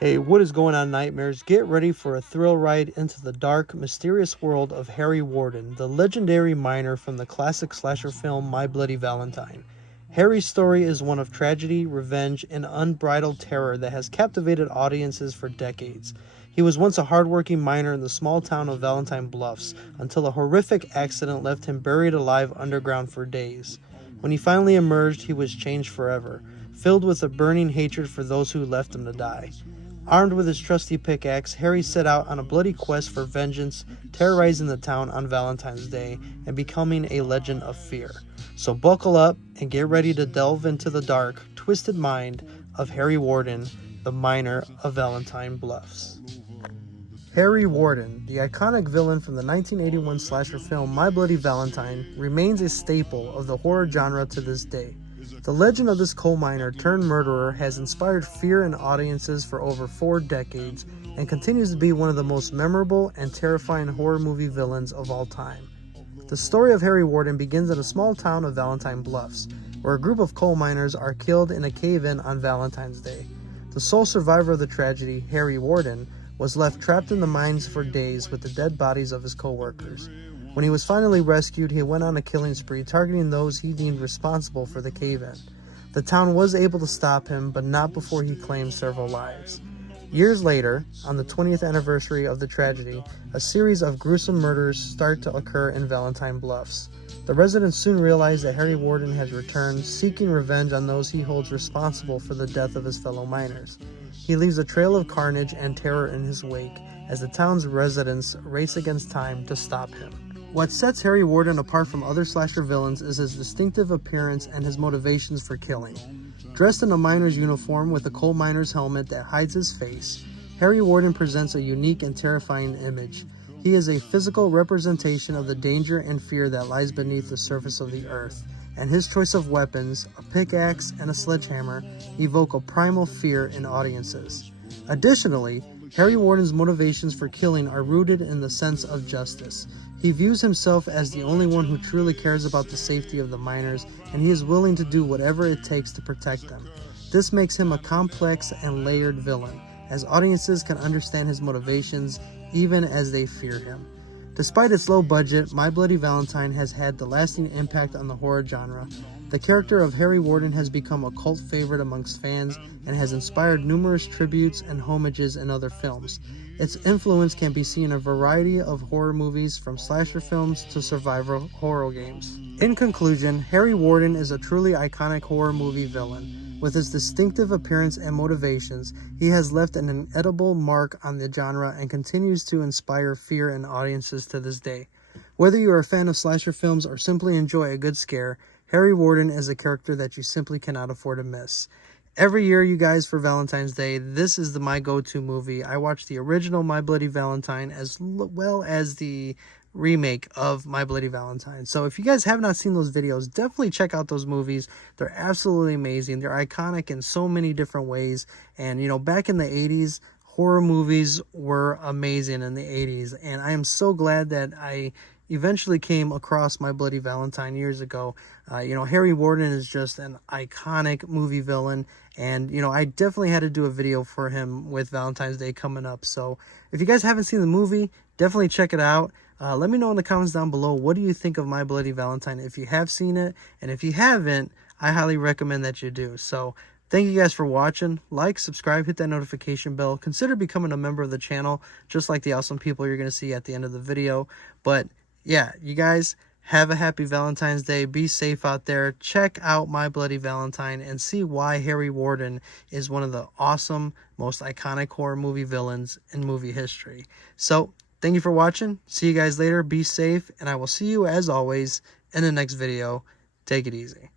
Hey, what is going on, Nightmares? Get ready for a thrill ride into the dark, mysterious world of Harry Warden, the legendary miner from the classic slasher film My Bloody Valentine. Harry's story is one of tragedy, revenge, and unbridled terror that has captivated audiences for decades. He was once a hardworking miner in the small town of Valentine Bluffs until a horrific accident left him buried alive underground for days. When he finally emerged, he was changed forever, filled with a burning hatred for those who left him to die. Armed with his trusty pickaxe, Harry set out on a bloody quest for vengeance, terrorizing the town on Valentine's Day and becoming a legend of fear. So buckle up and get ready to delve into the dark, twisted mind of Harry Warden, the miner of Valentine Bluffs. Harry Warden, the iconic villain from the 1981 slasher film My Bloody Valentine, remains a staple of the horror genre to this day. The legend of this coal miner turned murderer has inspired fear in audiences for over 4 decades and continues to be one of the most memorable and terrifying horror movie villains of all time. The story of Harry Warden begins in a small town of Valentine Bluffs, where a group of coal miners are killed in a cave-in on Valentine's Day. The sole survivor of the tragedy, Harry Warden, was left trapped in the mines for days with the dead bodies of his co-workers. When he was finally rescued, he went on a killing spree, targeting those he deemed responsible for the cave-in. The town was able to stop him, but not before he claimed several lives. Years later, on the 20th anniversary of the tragedy, a series of gruesome murders start to occur in Valentine Bluffs. The residents soon realize that Harry Warden has returned, seeking revenge on those he holds responsible for the death of his fellow miners. He leaves a trail of carnage and terror in his wake as the town's residents race against time to stop him. What sets Harry Warden apart from other slasher villains is his distinctive appearance and his motivations for killing. Dressed in a miner's uniform with a coal miner's helmet that hides his face, Harry Warden presents a unique and terrifying image. He is a physical representation of the danger and fear that lies beneath the surface of the earth, and his choice of weapons, a pickaxe and a sledgehammer, evoke a primal fear in audiences. Additionally, Harry Warden's motivations for killing are rooted in the sense of justice. He views himself as the only one who truly cares about the safety of the miners, and he is willing to do whatever it takes to protect them. This makes him a complex and layered villain, as audiences can understand his motivations even as they fear him. Despite its low budget, My Bloody Valentine has had the lasting impact on the horror genre. The character of Harry Warden has become a cult favorite amongst fans and has inspired numerous tributes and homages in other films. Its influence can be seen in a variety of horror movies, from slasher films to survival horror games. In conclusion, Harry Warden is a truly iconic horror movie villain. With his distinctive appearance and motivations, he has left an indelible mark on the genre and continues to inspire fear in audiences to this day. Whether you are a fan of slasher films or simply enjoy a good scare, Harry Warden is a character that you simply cannot afford to miss. Every year, you guys, for Valentine's Day, this is my go-to movie. I watch the original My Bloody Valentine as well as the remake of My Bloody Valentine. So if you guys have not seen those videos, definitely check out those movies. They're absolutely amazing. They're iconic in so many different ways. And, you know, back in the 80s, horror movies were amazing in the 80s. And I am so glad that I eventually came across My Bloody Valentine years ago. You know, Harry Warden is just an iconic movie villain, and, you know, I definitely had to do a video for him with Valentine's Day coming up. So if you guys haven't seen the movie, definitely check it out. Let me know in the comments down below, what do you think of My Bloody Valentine if you have seen it, and if you haven't, I highly recommend that you do. So thank you guys for watching. Like, subscribe, hit that notification bell. Consider becoming a member of the channel, just like the awesome people you're going to see at the end of the video. But yeah, you guys have a happy Valentine's Day. Be safe out there. Check out My Bloody Valentine and see why Harry Warden is one of the awesome, most iconic horror movie villains in movie history. So thank you for watching. See you guys later. Be safe, and I will see you, as always, in the next video. Take it easy.